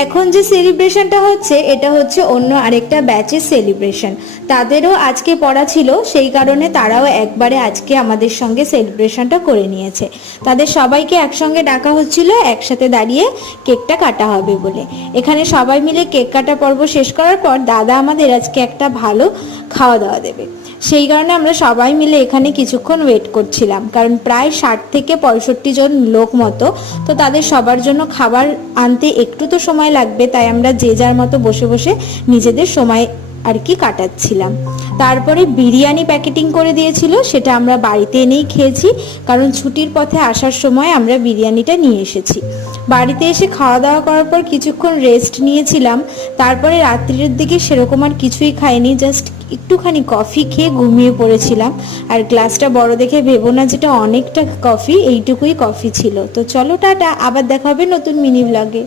এখন যে সেলিব্রেশনটা হচ্ছে এটা হচ্ছে অন্য আরেকটা ব্যাচের সেলিব্রেশন। তাদেরও আজকে পড়া ছিল, সেই কারণে তারাও একবারে আজকে আমাদের সঙ্গে সেলিব্রেশনটা করে নিয়েছে। তাদের সবাইকে একসঙ্গে ডাকা হচ্ছিল একসাথে দাঁড়িয়ে কেকটা কাটা হবে বলে। এখানে সবাই মিলে কেক কাটা পর্ব শেষ করার পর দাদা আমাদের আজকে একটা ভালো খাওয়া দাওয়া দেবে, সেই কারণে আমরা সবাই মিলে এখানে কিছুক্ষণ ওয়েট করছিলাম, কারণ প্রায় 60 থেকে 65 জন লোক মতো, তো তাদের সবার জন্য খাবার আনতে একটু তো সময় লাগবে, তাই আমরা যে যার মতো বসে বসে নিজেদের সময় আর কি কাটাচ্ছিলাম। তারপরে বিরিয়ানি প্যাকেটিং করে দিয়েছিল, সেটা আমরা বাড়িতে এনেই খেয়েছি, কারণ ছুটির পথে আসার সময় আমরা বিরিয়ানিটা নিয়ে এসেছি। বাড়িতে এসে খাওয়া দাওয়া করার পর কিছুক্ষণ রেস্ট নিয়েছিলাম। তারপরে রাত্রির দিকে সেরকম আর কিছুই খাইনি, জাস্ট একটুখানি কফি খেয়ে ঘুমিয়ে পড়েছিলাম। আর গ্লাসটা বড় দেখে ভেবো না যেটা অনেকটা কফি, এইটুকুই কফি ছিল। তো চলো টাটা, আবার দেখা হবে নতুন মিনি ব্লগে।